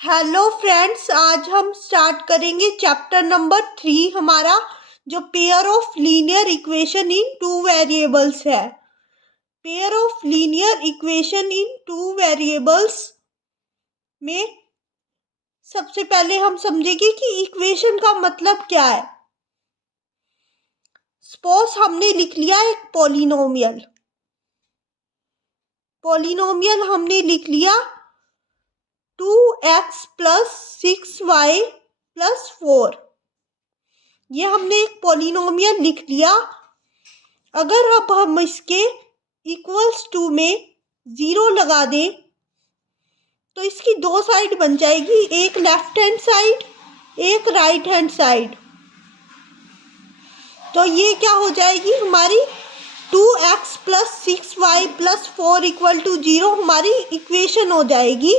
Hello friends, आज हम start करेंगे चैप्टर नंबर 3 हमारा, जो pair of linear equation in two variables है। Pair of linear equation in two variables में सबसे पहले हम समझेंगे कि इक्वेशन का मतलब क्या है। सपोज हमने लिख लिया एक पॉलिनोमियल हमने लिख लिया 2x + 6y + 4। ये हमने एक पॉलिनोमियल लिख लिया। अगर अब हम इसके इक्वल्स टू में 0 लगा दें तो इसकी दो साइड बन जाएगी, एक लेफ्ट हैंड साइड एक राइट हैंड साइड। तो ये क्या हो जाएगी हमारी 2x + 6y + 4 = 0 हमारी इक्वेशन हो जाएगी।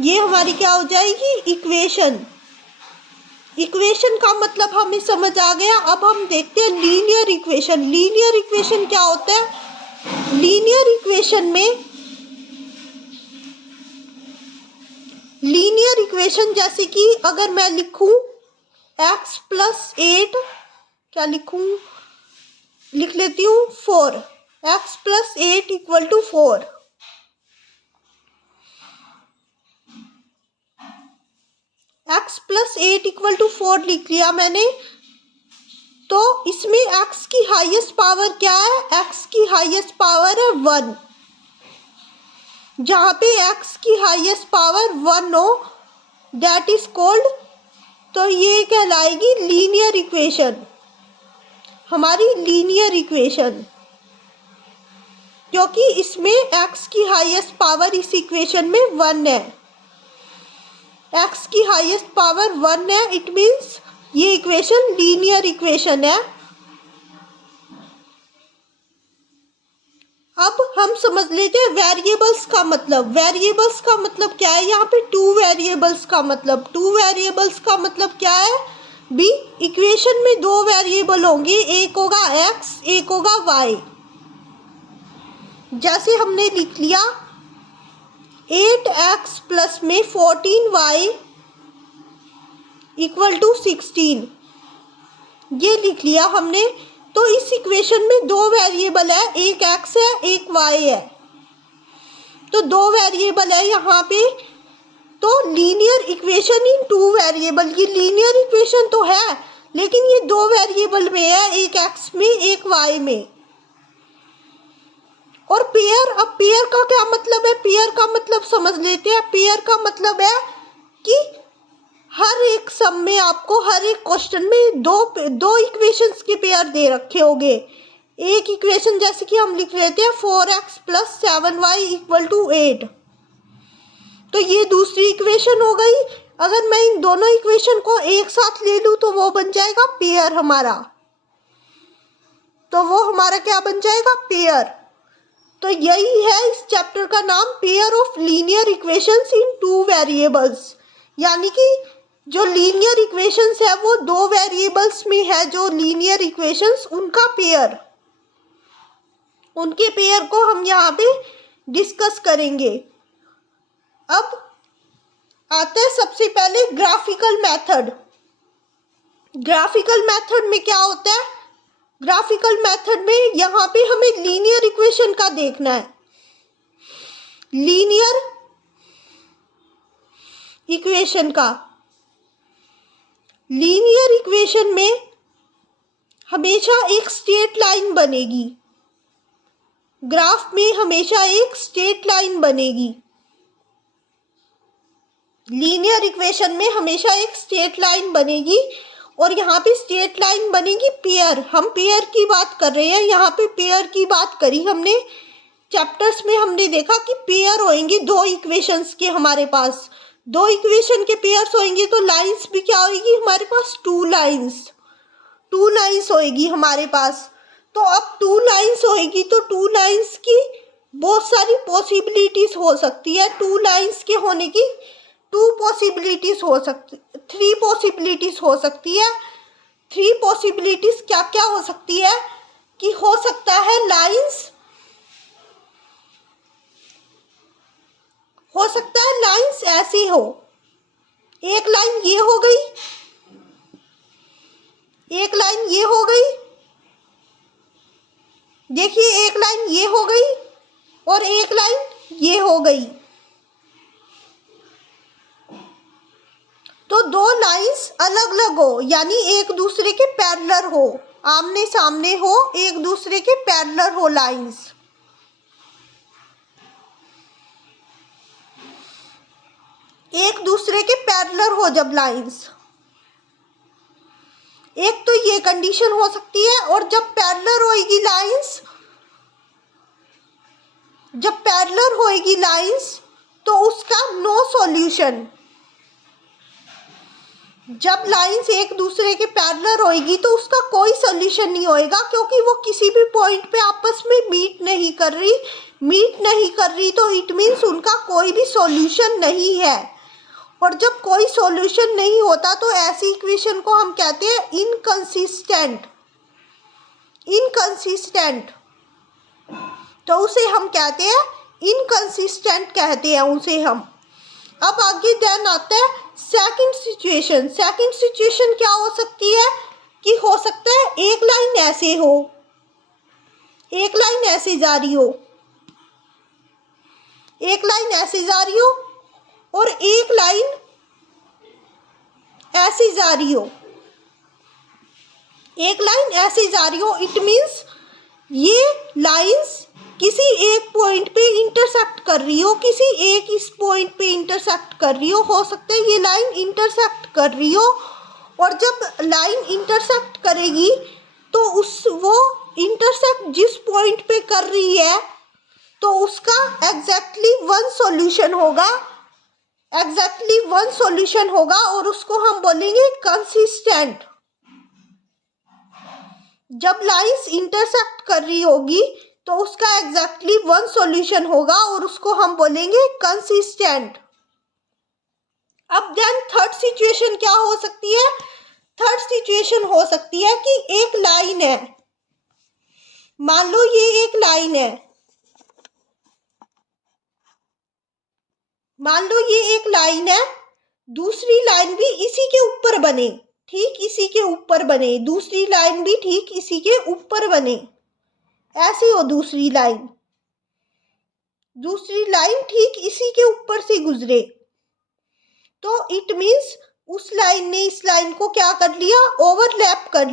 ये हमारी क्या हो जाएगी इक्वेशन का मतलब हमें समझ आ गया। अब हम देखते हैं लीनियर इक्वेशन। लीनियर इक्वेशन क्या होता है? लीनियर इक्वेशन जैसे कि अगर मैं लिखूं x + 8, क्या लिखूं, लिख लेती हूँ 4, x + 8 = 4। x + 8 = 4 लिख लिया मैंने। तो इसमें x की हाईएस्ट पावर क्या है? x की हाईएस्ट पावर है 1। जहाँ पे x की हाईएस्ट पावर 1 हो, दैट इज कॉल्ड, तो ये कहलाएगी लीनियर इक्वेशन, हमारी लीनियर इक्वेशन, क्योंकि इसमें x की हाईएस्ट पावर इस इक्वेशन में 1 है। x की हाईएस्ट पावर 1 है, इट मीन्स ये इक्वेशन लीनियर इक्वेशन है। अब हम समझ लेते हैं वेरिएबल्स का मतलब। वेरिएबल्स का मतलब क्या है? यहाँ पे टू वेरिएबल्स का मतलब क्या है? भी इक्वेशन में दो वेरिएबल होंगे, एक होगा x एक होगा y। जैसे हमने लिख लिया 8x प्लस में 14y = 16, ये लिख लिया हमने। तो इस इक्वेशन में दो वेरिएबल है, एक x है एक y है, तो दो वेरिएबल है यहाँ पे। तो linear equation in two variable, ये लीनियर इक्वेशन तो है लेकिन ये दो वेरिएबल में है, एक x में एक y में। और पेयर, अब पेयर का क्या मतलब है? पेयर का मतलब समझ लेते हैं। पेयर का मतलब है कि हर एक सम में आपको हर एक क्वेश्चन में दो इक्वेशंस के पेयर दे रखे होंगे। एक इक्वेशन जैसे कि हम लिख लेते हैं 4x + 7y = 8, तो ये दूसरी इक्वेशन हो गई। अगर मैं इन दोनों इक्वेशन को एक साथ ले लूं तो वो बन जाएगा पेयर हमारा, तो वो हमारा क्या बन जाएगा? पेयर। तो यही है इस चैप्टर का नाम, pair of linear equations in two variables. यानी कि जो लीनियर इक्वेशंस है वो दो वेरिएबल्स में है, जो लीनियर इक्वेशंस उनका पेयर, उनके पेयर को हम यहाँ पे डिस्कस करेंगे। अब आता है सबसे पहले ग्राफिकल मेथड। ग्राफिकल मेथड में क्या होता है? ग्राफिकल मेथड में यहाँ पे हमें लीनियर इक्वेशन का देखना है। लीनियर इक्वेशन में हमेशा एक स्ट्रेट लाइन बनेगी, ग्राफ में हमेशा एक स्ट्रेट लाइन बनेगी। लीनियर इक्वेशन में हमेशा एक स्ट्रेट लाइन बनेगी और यहाँ पे स्ट्रेट लाइन बनेगी पेयर। हम पेयर की बात कर रहे हैं, यहाँ पे पेयर की बात करी हमने। चैप्टर्स में हमने देखा कि पेयर होंगे दो इक्वेशंस के, हमारे पास दो इक्वेशन के पेयर्स होंगे, तो लाइंस भी क्या होगी हमारे पास? टू लाइंस होएगी हमारे पास। तो अब टू लाइंस होएगी तो टू लाइंस की बहुत सारी पॉसिबिलिटीज हो सकती है। टू लाइंस के होने की थ्री पॉसिबिलिटीज हो सकती है। थ्री पॉसिबिलिटीज क्या क्या हो सकती है? कि हो सकता है ऐसी हो, एक लाइन ये हो गई, एक लाइन ये हो गई, देखिए एक लाइन ये हो गई और एक लाइन ये हो गई। तो दो लाइंस अलग अलग हो, यानी एक दूसरे के पैरेलल हो, आमने सामने हो, एक दूसरे के पैरेलल हो लाइंस। एक दूसरे के पैरेलल हो जब लाइंस, एक तो ये कंडीशन हो सकती है। और जब पैरेलल होएगी लाइंस, जब पैरेलल होएगी लाइंस तो उसका नो सॉल्यूशन। जब लाइंस एक दूसरे के पैरेलल होएगी तो उसका कोई सॉल्यूशन नहीं होएगा, क्योंकि वो किसी भी पॉइंट पे आपस में मीट नहीं कर रही, तो इट मीन्स उनका कोई भी सॉल्यूशन नहीं है। और जब कोई सॉल्यूशन नहीं होता तो ऐसी इक्वेशन को हम कहते हैं इनकंसिस्टेंट। तो उसे हम कहते हैं इनकंसिस्टेंट कहते हैं उसे हम। अब आगे देन आता है सेकंड सिचुएशन। सेकंड सिचुएशन क्या हो सकती है कि हो सकता है एक लाइन ऐसे हो, एक लाइन ऐसे जा रही हो, एक लाइन ऐसे जा रही हो और एक लाइन ऐसे जा रही हो, एक लाइन ऐसे जा रही हो। इट मीन्स ये लाइंस किसी एक पॉइंट पे इंटरसेक्ट कर रही हो, किसी एक इस पॉइंट पे इंटरसेक्ट कर रही हो सकता है ये लाइन इंटरसेक्ट कर रही हो। और जब लाइन इंटरसेक्ट करेगी तो वो इंटरसेक्ट जिस पॉइंट पे कर रही है तो उसका एग्जैक्टली वन सॉल्यूशन होगा और उसको हम बोलेंगे कंसिस्टेंट। जब लाइंस इंटरसेक्ट कर रही होगी तो उसका एग्जैक्टली वन सॉल्यूशन होगा और उसको हम बोलेंगे कंसिस्टेंट। अब देन थर्ड सिचुएशन क्या हो सकती है? थर्ड सिचुएशन हो सकती है कि एक लाइन है, मान लो ये एक लाइन है, मान लो ये एक लाइन है, दूसरी लाइन भी इसी के ऊपर बने, ठीक इसी के ऊपर बने, दूसरी लाइन भी ठीक इसी के ऊपर बने, ऐसी हो दूसरी लाइन ठीक इसी के ऊपर से गुजरे, तो इट मीन्स उस लाइन ने इस लाइन को क्या कर लिया? ओवरलैप कर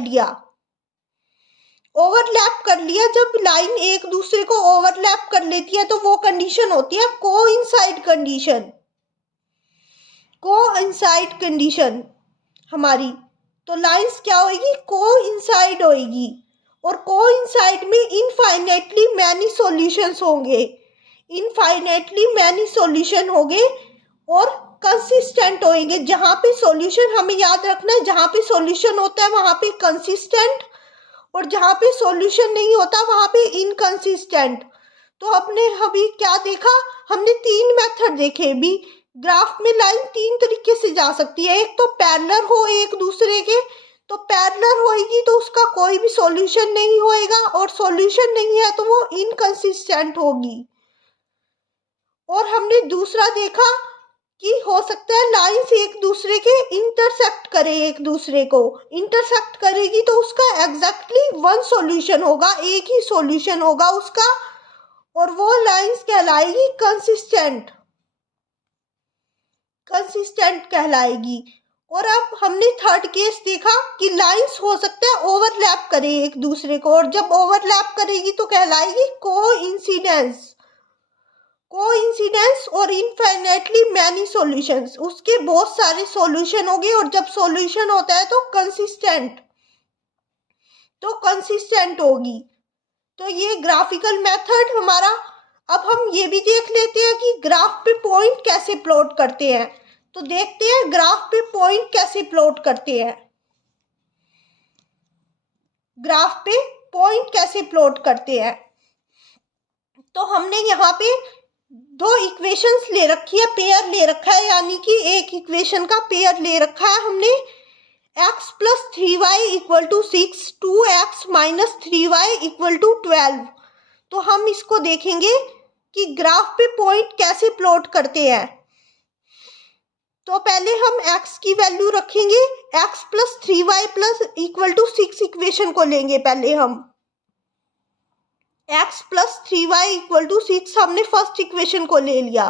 लिया। जब लाइन एक दूसरे को ओवरलैप कर लेती है तो वो कंडीशन होती है कोइंसाइड कंडीशन हमारी। तो लाइंस क्या होगी? कोइंसाइड होगी और कोइंसाइड में इनफाइनेटली मैनी सॉल्यूशन होंगे और कंसिस्टेंट होंगे। जहाँ पे सॉल्यूशन, हमें याद रखना है, जहाँ पे सॉल्यूशन होता है वहाँ पे कंसिस्टेंट और जहाँ पे सॉल्यूशन नहीं होता वहाँ पे इनकंसिस्टेंट। तो हमने अभी क्या देखा? हमने तीन मेथड देखे। भी ग्राफ में लाइन तीन तरीके से जा सकती है। एक तो पैरेलल हो एक दूसरे के, तो पैरेलल होएगी तो उसका कोई भी सॉल्यूशन नहीं होएगा और सॉल्यूशन नहीं है तो वो इनकंसिस्टेंट होगी। और हमने दूसरा देखा कि हो सकता है लाइंस एक दूसरे के इंटरसेक्ट करे, एक दूसरे को इंटरसेक्ट करेगी तो उसका एग्जैक्टली वन सॉल्यूशन होगा, एक ही सॉल्यूशन होगा उसका, और वो लाइंस कहलाएगी कंसिस्टेंट कहलाएगी। और अब हमने थर्ड केस देखा कि लाइंस हो सकता है ओवरलैप करे एक दूसरे को, और जब ओवरलैप करेगी तो कहलाएगी कोइंसिडेंस और इनफाइनेटली मैनी सॉल्यूशंस, उसके बहुत सारे सॉल्यूशन हो गए। और जब सॉल्यूशन होता है तो कंसिस्टेंट होगी। तो ये ग्राफिकल मेथड हमारा। अब हम ये भी देख लेते हैं कि ग्राफ पे पॉइंट कैसे प्लॉट करते हैं। तो देखते हैं ग्राफ पे पॉइंट कैसे प्लॉट करते हैं। ग्राफ पे पॉइंट कैसे प्लॉट करते हैं, तो हमने यहाँ पे दो इक्वेशंस ले रखी है, पेयर ले रखा है, यानी कि एक इक्वेशन का पेयर ले रखा है हमने। x + 3y = 6, 2x - 3y = 12। तो हम इसको देखेंगे कि ग्राफ पे पॉइंट कैसे प्लॉट करते हैं। तो पहले हम x की वैल्यू रखेंगे, x plus 3y plus equal to 6 equation को लेंगे। पहले हम x plus 3y equal to 6 हमने फर्स्ट इक्वेशन को ले लिया।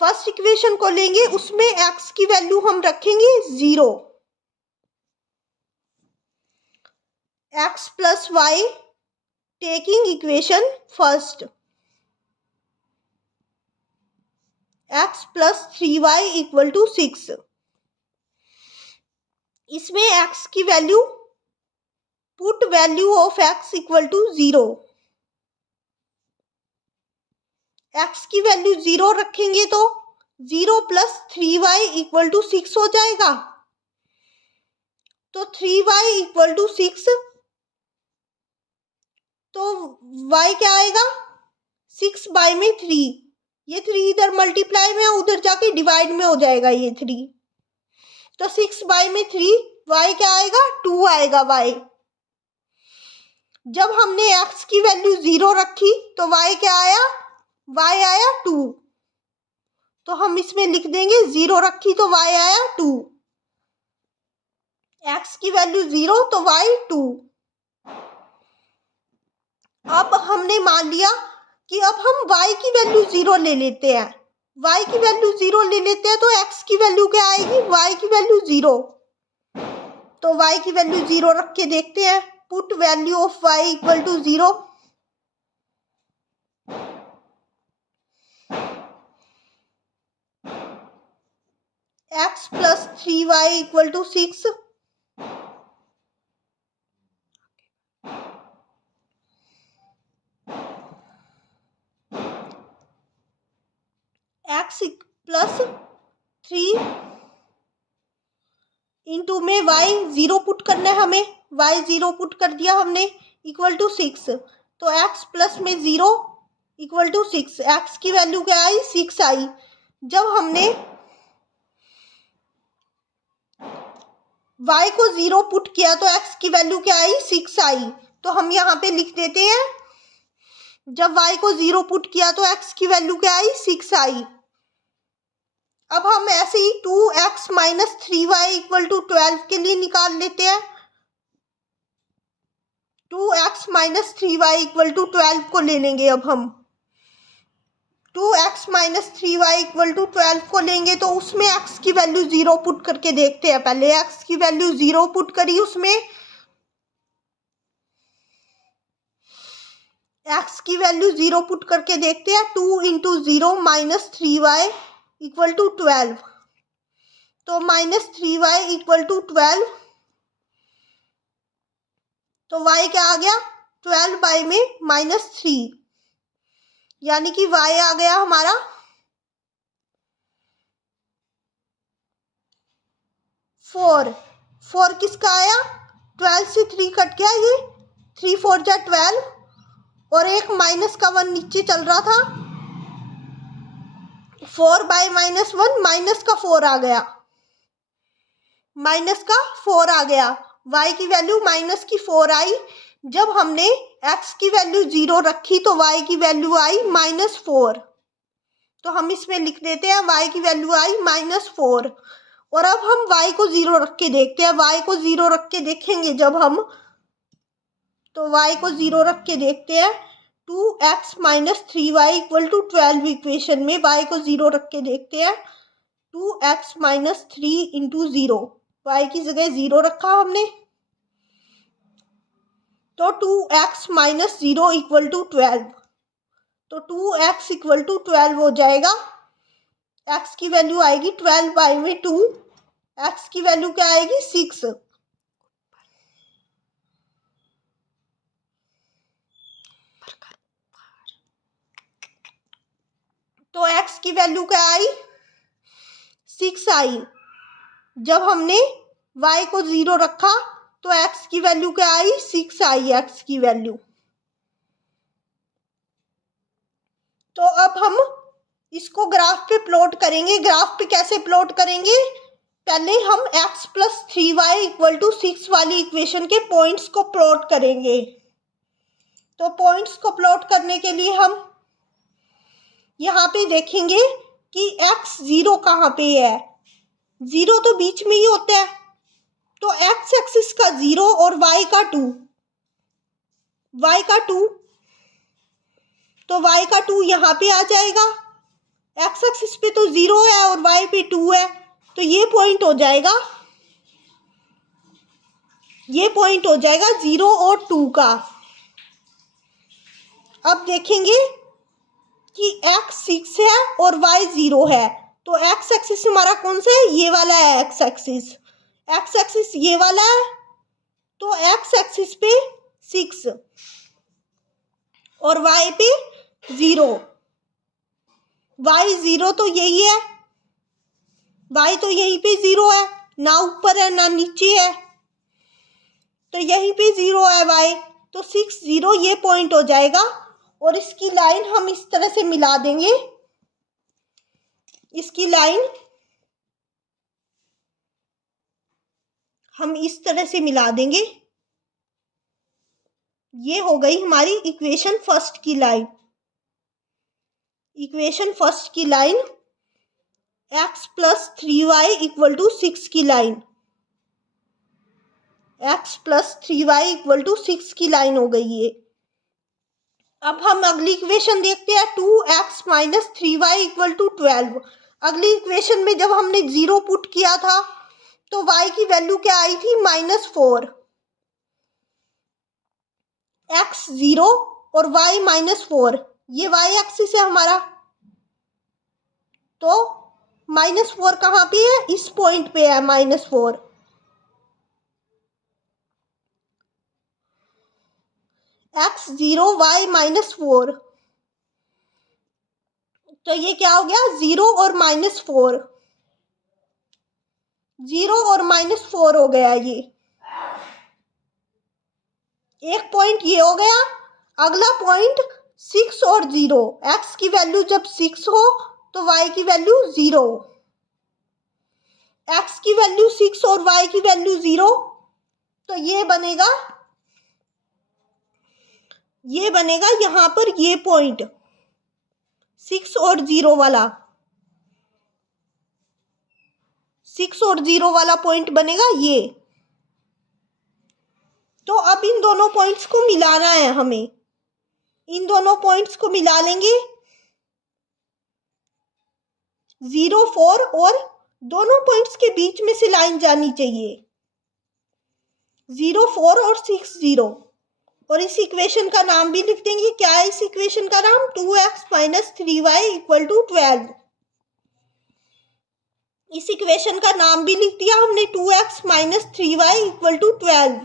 फर्स्ट इक्वेशन को लेंगे, उसमें x की वैल्यू हम रखेंगे 0। x plus y taking equation first, x plus 3y equal to 6। इसमें x की value, put value of x equal to 0। x की वैल्यू 0 रखेंगे तो 0 प्लस 3y इक्वल टू 6 हो जाएगा। तो 3y इक्वल टू 6, तो y क्या आएगा, 6 बाय में 3, ये 3 इधर मल्टीप्लाई में, उधर जाके डिवाइड में हो जाएगा ये 3। तो 6 बाय में 3, y क्या आएगा, 2 आएगा y। जब हमने x की वैल्यू 0 रखी तो y क्या आया, y आया 2। तो हम इसमें लिख देंगे 0 रखी तो y आया 2, x की वैल्यू 0 तो y 2। अब हमने मान लिया कि अब हम y की वैल्यू 0 ले लेते हैं। y की वैल्यू 0 ले लेते हैं तो x की वैल्यू क्या आएगी, y की वैल्यू 0। तो y की वैल्यू 0 रख के देखते हैं। Put value of y equal to 0। x plus 3y equal to 6। x plus 3 into में y 0 पुट करना है हमें, y 0 पुट कर दिया हमने, इक्वल टू 6। तो x प्लस में 0 इक्वल टू 6, x की वैल्यू क्या आई, 6 आई। जब हमने y को 0 पुट किया तो x की वैल्यू क्या आई, 6 आई। तो हम यहाँ पे लिख देते हैं, जब y को 0 पुट किया तो x की वैल्यू क्या आई, 6 आई। अब हम ऐसे ही 2x minus 3y equal to 12 के लिए निकाल लेते हैं। 2x minus 3y equal to 12 को ले लेंगे। अब हम 2x minus 3y equal to 12 को लेंगे तो उसमें x की वैल्यू 0 पुट करके देखते हैं। पहले x की वैल्यू 0 पुट करी, उसमें x की वैल्यू 0 पुट करके देखते हैं। 2 into 0 minus 3y equal to 12। तो माइनस 3y इक्वल टू 12, तो y क्या आ गया, 12 बाई में माइनस 3, यानी कि y आ गया हमारा 4। 4 किसका आया, 12 से 3 कट गया, ये 3 4 जा 12, और एक माइनस का 1 नीचे चल रहा था। 4 बाई माइनस 1, माइनस का 4 आ गया, माइनस का 4 आ गया। y की वैल्यू माइनस की 4 आई। जब हमने x की वैल्यू 0 रखी तो y की वैल्यू आई माइनस 4। तो हम इसमें लिख देते हैं y की वैल्यू आई माइनस 4। और अब हम y को 0 रख के देखते हैं। y को 0 रख के देखेंगे जब हम, तो y को 0 रख के देखते हैं। 2x minus 3y equal to 12 equation में y को 0 रख के देखते हैं। 2x माइनस 3 इंटू 0, y की जगह 0 रखा हमने, तो 2x माइनस 0 इक्वल टू 12। तो 2x इक्वल टू 12 हो जाएगा। x की वैल्यू आएगी 12 बाई में 2, x की वैल्यू क्या आएगी, 6। तो x की वैल्यू क्या आई, 6 आई। जब हमने y को 0 रखा तो x की वैल्यू क्या आई, 6 आई x की वैल्यू। तो अब हम इसको ग्राफ पे प्लॉट करेंगे। ग्राफ पे कैसे प्लॉट करेंगे, पहले हम x plus 3y equal to 6 वाली इक्वेशन के पॉइंट्स को प्लॉट करेंगे। तो पॉइंट्स को प्लॉट करने के लिए हम यहाँ पे देखेंगे कि x 0 कहाँ पे है, 0 तो बीच में ही होता है, तो x एक्सिस का 0 और y का 2, तो y का 2 यहाँ पे आ जाएगा। x एक्सिस पे तो 0 है और y पे 2 है, तो ये पॉइंट हो जाएगा, 0 और 2 का। अब देखेंगे कि x 6 है और y 0 है, तो x एक्सिस हमारा कौन सा है, ये वाला है x एक्सिस ये वाला है, तो x एक्सिस पे 6 और y पे 0, y 0 तो यही है, y तो यहीं पे 0 है, ना ऊपर है ना नीचे है, तो यहीं पे 0 है y, तो 6 0 ये पॉइंट हो जाएगा। और इसकी लाइन हम इस तरह से मिला देंगे, इसकी लाइन हम इस तरह से मिला देंगे, ये हो गई हमारी इक्वेशन फर्स्ट की लाइन। इक्वेशन फर्स्ट की line x plus 3y equal to 6 की line, x plus 3y equal to 6 की लाइन हो गई ये। अब हम अगली इक्वेशन देखते हैं, 2x minus 3y equal to 12। अगली इक्वेशन में जब हमने 0 पुट किया था तो y की वैल्यू क्या आई थी, -4, x 0 और y -4, ये y एक्सिस है हमारा, तो -4 कहाँ पे है, इस पॉइंट पे है -4, x 0 y -4, तो ये क्या हो गया, 0 और -4, 0 और -4 हो गया ये, एक पॉइंट ये हो गया। अगला पॉइंट 6 और 0, x की वैल्यू जब 6 हो तो y की वैल्यू 0, x की वैल्यू 6 और y की वैल्यू 0, तो ये बनेगा यहाँ पर ये पॉइंट 6 और 0 वाला, 6 और 0 वाला पॉइंट बनेगा ये। तो अब इन दोनों पॉइंट्स को मिलाना है हमें, इन दोनों पॉइंट्स को मिला लेंगे, 0 4 और दोनों पॉइंट्स के बीच में से लाइन जानी चाहिए, 0 4 और 6 0, और इस इक्वेशन का नाम भी लिख देंगे, क्या है इस इक्वेशन का नाम, 2x minus 3y equal to 12। इस इक्वेशन का नाम भी लिख दिया हमने, 2x minus 3y equal to 12।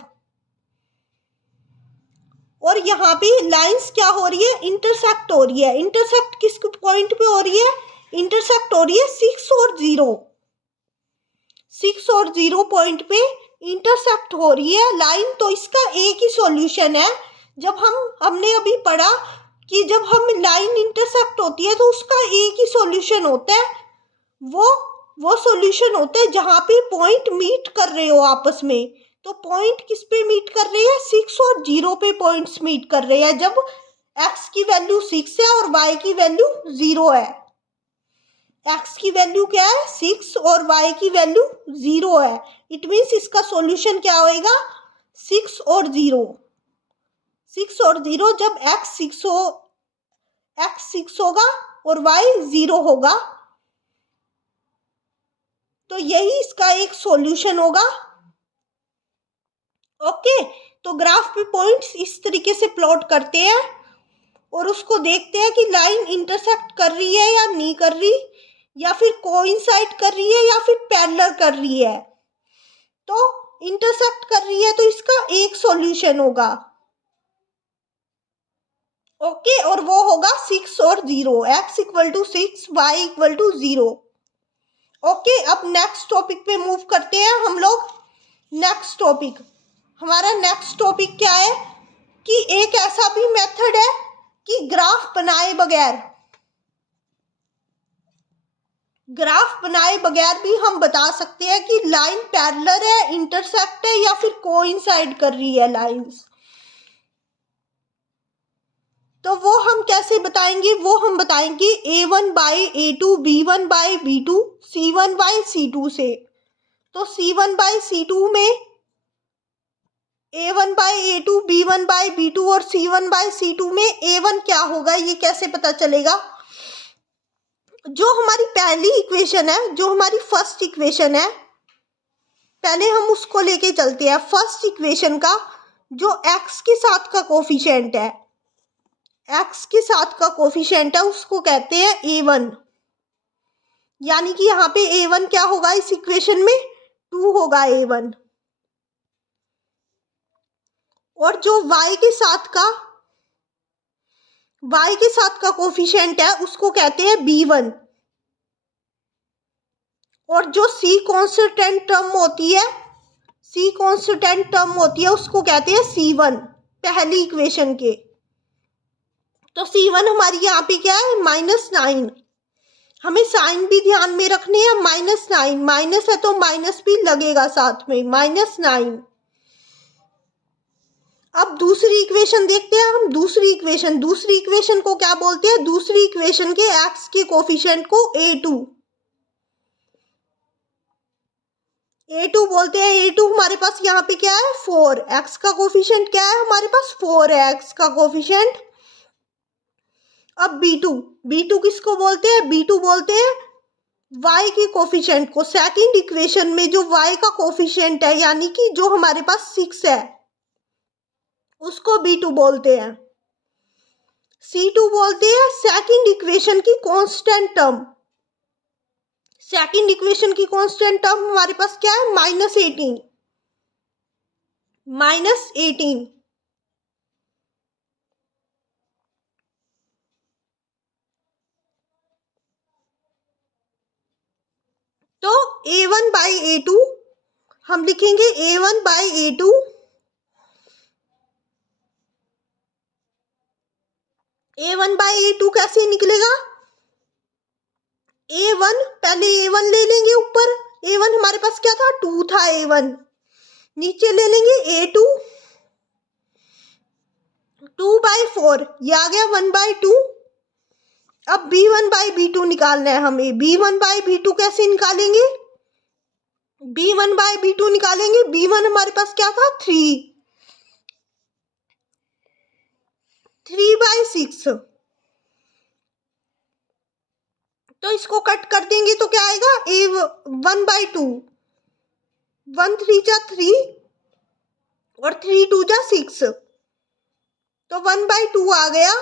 और यहाँ पे लाइंस क्या हो रही है, इंटरसेक्ट हो रही है। इंटरसेक्ट किस पॉइंट पे हो रही है, इंटरसेक्ट हो रही है 6 और 0, 6 और 0 पॉइंट पे इंटरसेक्ट हो रही है लाइन। तो इसका एक ही सॉल्यूशन है, जब हमने अभी पढ़ा कि जब हम लाइन इंटरसेक्ट होती है तो उसका एक ही सॉल्यूशन होता है, वो सॉल्यूशन होता है जहाँ पे पॉइंट मीट कर रहे हो आपस में। तो पॉइंट किस पे मीट कर रहे हैं, 6 और 0 पे पॉइंट्स मीट कर रहे हैं, जब x की वैल्यू 6 है और y की वैल्यू 0 है। x की वैल्यू क्या है, 6 और y की वैल्यू 0 है। इट मीन्स इसका सॉल्यूशन क्या होएगा, 6 और 0, 6 और 0, जब x 6 होगा और y 0 होगा, तो यही इसका एक सॉल्यूशन होगा। ओके, तो ग्राफ पे पॉइंट्स इस तरीके से प्लॉट करते हैं और उसको देखते हैं कि लाइन इंटरसेक्ट कर रही है या नहीं कर रही, या फिर कोइंसाइड कर रही है या फिर पैरेलल कर रही है। तो इंटरसेक्ट कर रही है तो इसका एक सॉल्यूशन होगा, ओके, और वो होगा 6 और 0, x equal to 6 y equal to 0। Okay, अब नेक्स्ट टॉपिक पे मूव करते हैं हम लोग। नेक्स्ट टॉपिक, हमारा नेक्स्ट टॉपिक क्या है कि एक ऐसा भी मेथड है कि ग्राफ बनाए बगैर भी हम बता सकते हैं कि लाइन पैरेलल है, इंटरसेक्ट है या फिर कोइंसाइड कर रही है लाइंस। तो वो हम कैसे बताएंगे, वो हम बताएंगे A1 by A2, B1 by B2, C1 by C2 से। तो C1 बाई C2 में A1 by A2, B1 by B2 और C1 बाई C2 में A1 क्या होगा, ये कैसे पता चलेगा। जो हमारी पहली इक्वेशन है, जो हमारी फर्स्ट इक्वेशन है, पहले हम उसको लेके चलते हैं। फर्स्ट इक्वेशन का जो x के साथ का कोफिशिएंट है, x के साथ का कोफिशिएंट है, उसको कहते हैं A1। यानी कि यहाँ पे A1 क्या होगा इस इक्वेशन में, 2 होगा A1। और जो y के साथ का कोफिशिएंट है उसको कहते हैं B1। और जो C कांस्टेंट टर्म होती है उसको कहते हैं C1 पहली इक्वेशन के। तो C1 हमारी यहाँ पे क्या है, -9। हमें साइन भी ध्यान में रखनी है, -9, माइनस है तो माइनस भी लगेगा साथ में, -9। अब दूसरी इक्वेशन देखते हैं हम। दूसरी इक्वेशन को क्या बोलते हैं, दूसरी इक्वेशन के x के कोफिशिएंट को A2 बोलते हैं। A2 हमारे पास यहाँ पे क्या है, 4। x का कोफिशिएंट क्या है, हमारे पास 4 है x का कोफिशिएंट। अब B2 किसको बोलते हैं, B2 बोलते हैं y के कोफिशिएंट को। सेकंड इक्वेशन में जो y का कोफिशिएंट है, यानी कि जो हमारे पास 6 है, उसको B2 बोलते हैं। C2 बोलते हैं सेकंड इक्वेशन की कांस्टेंट टर्म। सेकंड इक्वेशन की कांस्टेंट टर्म हमारे पास क्या है, -18। तो A1 बाई A2 हम लिखेंगे, A1 बाई A2 कैसे निकलेगा। A1 पहले A1 ले लेंगे ऊपर। A1 हमारे पास क्या था, 2 था A1। नीचे ले लेंगे A2, 2/4, ये आ गया 1/2। अब B1 बाई B2 निकालना है हमें। B1 बाई B2 कैसे निकालेंगे, B1 बाई B2 निकालेंगे। B1 हमारे पास क्या था, 3/6। तो इसको कट कर देंगे तो क्या आएगा, A1/2, 1 3 जा 3 और 3 2 जा 6, तो 1/2 आ गया।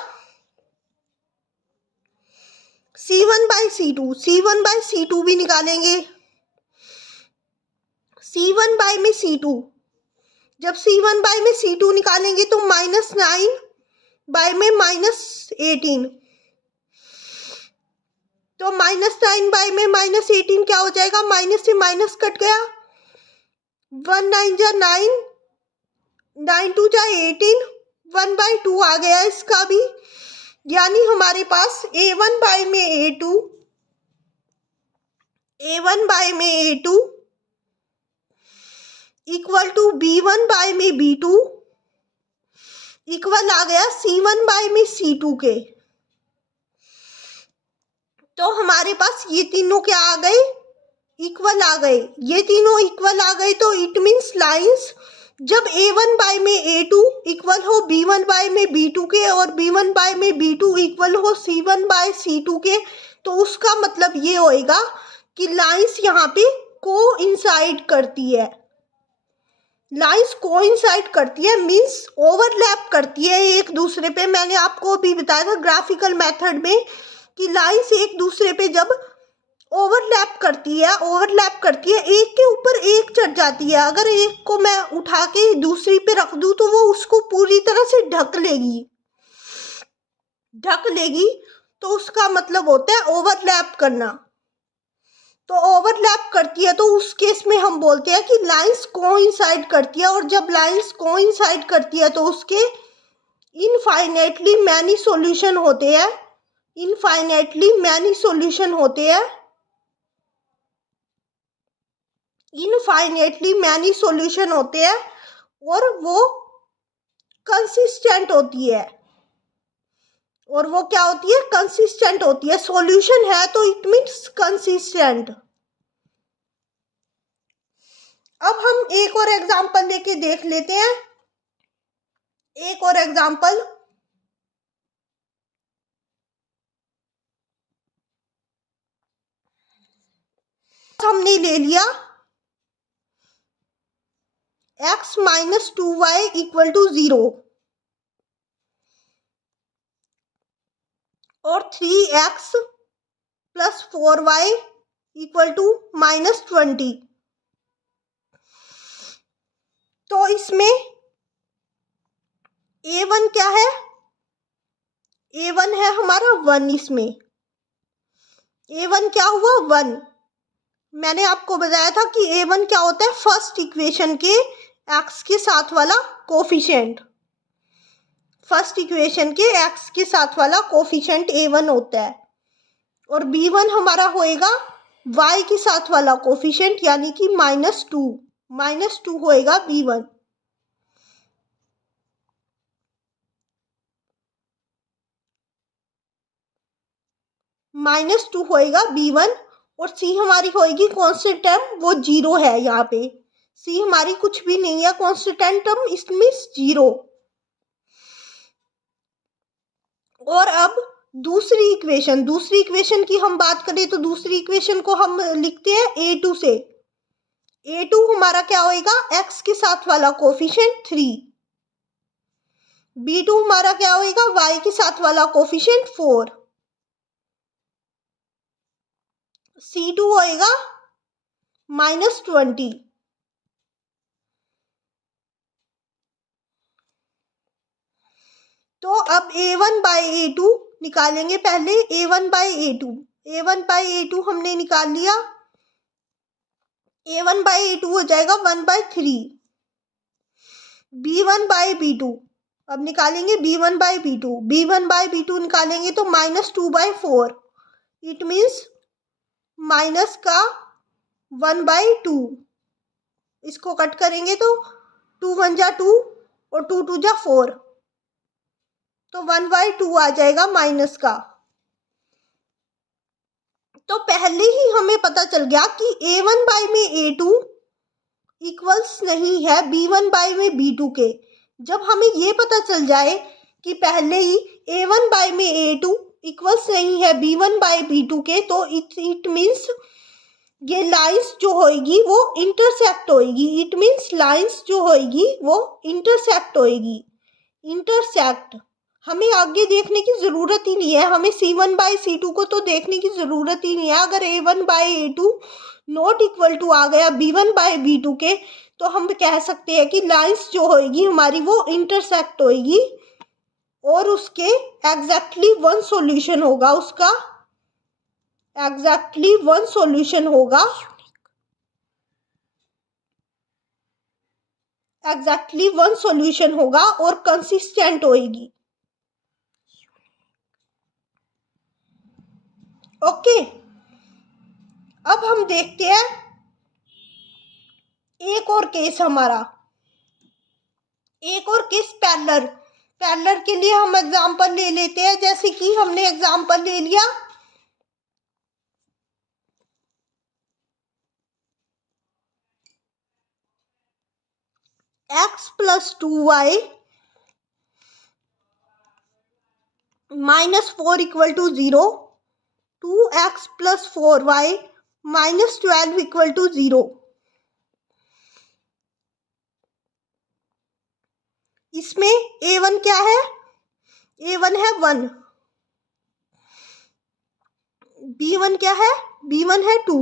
C1 बाई C2 भी निकालेंगे। C1 बाई में C2, जब C1 बाई में C2 निकालेंगे तो -9 बाई में -18, तो -9 बाई में -18 क्या हो जाएगा, माइनस से माइनस कट गया, 1 9 जा 9, 9 2 जा 18, 1/2 आ गया इसका भी। यानी हमारे पास A1 बाई में A2 equal to B1 by में B2 इक्वल आ गया C1 बाई में C2 के। तो हमारे पास ये तीनों क्या आ गए, इक्वल आ गए। ये तीनों इक्वल आ गए तो इट मीन्स लाइंस जब A1 बाई में A2 इक्वल हो B1 बाई में B2 के और B1 बाई में B2 इक्वल हो C1 बाई C2 के, तो उसका मतलब ये होएगा कि लाइंस यहाँ पे कोइंसाइड करती है। लाइंस कोइंसाइड करती है मीन्स ओवरलैप करती है एक दूसरे पे। मैंने आपको अभी बताया था ग्राफिकल मेथड में कि लाइंस एक दूसरे पे जब ओवरलैप करती है, एक के ऊपर एक चढ़ जाती है। अगर एक को मैं उठा के दूसरी पे रख दूं तो वो उसको पूरी तरह से ढक लेगी, तो उसका मतलब होता है ओवरलैप करना। तो ओवरलैप करती है तो उस केस में हम बोलते हैं कि लाइंस कोइंसाइड करती है। और जब लाइंस कोइंसाइड करती है तो उसके इनफाइनाइटली मैनी सॉल्यूशन होते हैं, और वो कंसिस्टेंट होती है। और वो क्या होती है, कंसिस्टेंट होती है। सॉल्यूशन है तो इट मीन्स कंसिस्टेंट। अब हम एक और एग्जांपल लेके देख लेते हैं, एक और एग्जांपल। हमने ले लिया x minus 2y equal to 0 और 3x plus 4y equal to -20। तो इसमें a1 क्या है, a1 है हमारा 1। इसमें a1 क्या हुआ, 1। मैंने आपको बताया था कि a1 क्या होता है, फर्स्ट इक्वेशन के x के साथ वाला कोफिशिएंट। फर्स्ट इक्वेशन के x के साथ वाला कोफिशिएंट a1 होता है। और b1 हमारा होएगा y के साथ वाला कोफिशिएंट, यानी कि -2 होएगा b1। -2 होएगा b1। और c हमारी होएगी कांस्टेंट टर्म, वो 0 है। यहाँ पे c हमारी कुछ भी नहीं है, कांस्टेंट टर्म, इसमें 0। और अब दूसरी इक्वेशन की हम बात करें तो दूसरी इक्वेशन को हम लिखते हैं a2 से। a2 हमारा क्या होएगा, x के साथ वाला कोफिशिएंट 3। b2 हमारा क्या होएगा, y के साथ वाला कोफिशिएंट 4। c2 होएगा -20। तो अब a1 बाई a2 निकालेंगे। पहले a1 बाई a2 हमने निकाल लिया। a1 बाई a2 हो जाएगा 1/3। b1 बाई b2 अब निकालेंगे, b1 बाई b2 निकालेंगे तो -2/4। इट मीन्स माइनस का 1/2। इसको कट करेंगे तो 2 1 जा 2 और 2 2 जा 4, तो 1/2 आ जाएगा माइनस का। तो पहले ही हमें पता चल गया कि a1 बाई में a2 इक्वल्स नहीं है b1 बाई में b2 के। जब हमें ये पता चल जाए कि पहले ही a1 बाई में a2 इक्वल्स नहीं है b1 बाई b2 के, तो इट मीन्स ये लाइंस जो होएगी वो इंटरसेक्ट होएगी। इट मीन्स लाइंस जो होएगी वो इंटरसेक्ट होएगी। इंटरसेक्ट, हमें आगे देखने की ज़रूरत ही नहीं है, हमें c1 बाई c2 को तो देखने की ज़रूरत ही नहीं है। अगर a1 by a2 not equal to आ गया b1 बाई b2 के, तो हम कह सकते हैं कि लाइंस जो होएगी हमारी वो इंटरसेक्ट होएगी और उसके एग्जैक्टली वन सॉल्यूशन होगा। उसका एग्जैक्टली वन सॉल्यूशन होगा, एग्जैक्टली वन सॉल्यूशन होगा और कंसिस्टेंट होएगी। ओके, अब हम देखते हैं एक और केस हमारा, एक और केस पैरेलल के लिए हम एग्जांपल ले लेते हैं। जैसे कि हमने एग्जांपल ले लिया x plus 2y -4 equal to 0, 2x plus 4y -12 equal to 0। इसमें a1 क्या है, a1 है 1। b1 क्या है, b1 है 2।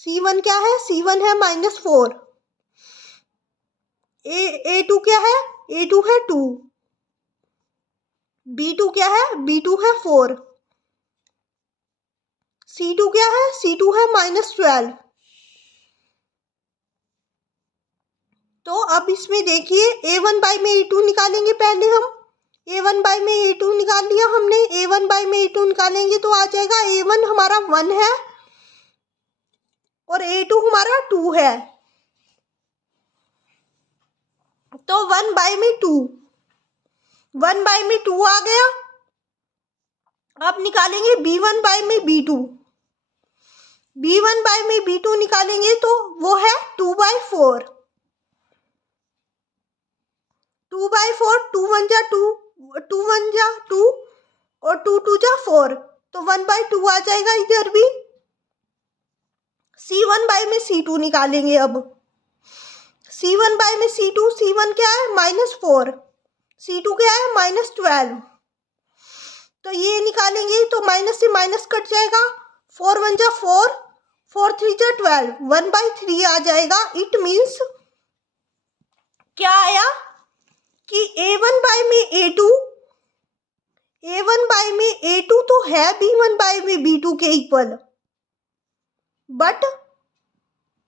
c1 क्या है, c1 है -4। a2 क्या है, a2 है 2। b2 क्या है, b2 है 4। c2 क्या है, c2 है -12। तो अब इसमें देखिए a1 बाई में a2 निकालेंगे। पहले हम a1 बाई में a2 निकाल लिया हमने, a1 बाई में a2 निकालेंगे तो आ जाएगा a1 हमारा 1 है और a2 हमारा 2 है, तो 1 बाई में 2 आ गया। अब निकालेंगे B1 बाय में B2। B1 बाय में B2 निकालेंगे तो वो है 2/4। 2/4, 2 1 जा 2, 2 1 जा 2 और 2 2 जा 4, तो 1/2 आ जाएगा इधर भी। C1 बाय में C2 निकालेंगे। अब C1 बाय में C2, C1 क्या है -4, C2 क्या है -12, तो ये निकालेंगे तो माइनस से माइनस कट जाएगा। 4 1 जा 4, 4 3 जा 12, 1/3 आ जाएगा। इट मीन्स क्या आया कि A1 बाय में A2, A1 बाय में A2 तो है B1 बाय में B2 के इक्वल, बट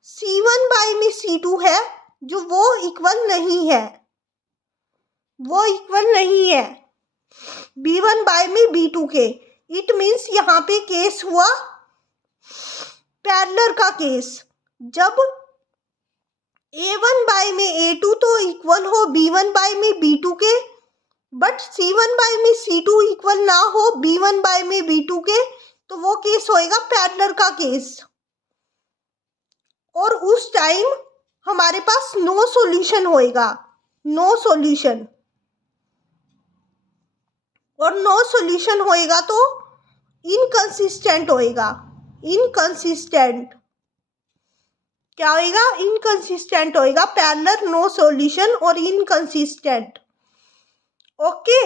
C1 बाय में C2 है जो वो इक्वल नहीं है, वो इक्वल नहीं है B1 बाय में B2 के। इट मीन्स यहाँ पे केस हुआ पैरेलल का केस। जब A1 बाय में A2 तो इक्वल हो B1 बाय में B2 के, बट C1 बाय में C2 इक्वल ना हो B1 बाय में B2 के, तो वो केस होएगा पैरेलल का केस। और उस टाइम हमारे पास नो सॉल्यूशन होएगा, नो सॉल्यूशन। और नो सॉल्यूशन होएगा तो इनकंसिस्टेंट होएगा। इनकंसिस्टेंट क्या होएगा? इनकंसिस्टेंट होएगा। पैरेलल, नो सॉल्यूशन और इनकंसिस्टेंट। ओके।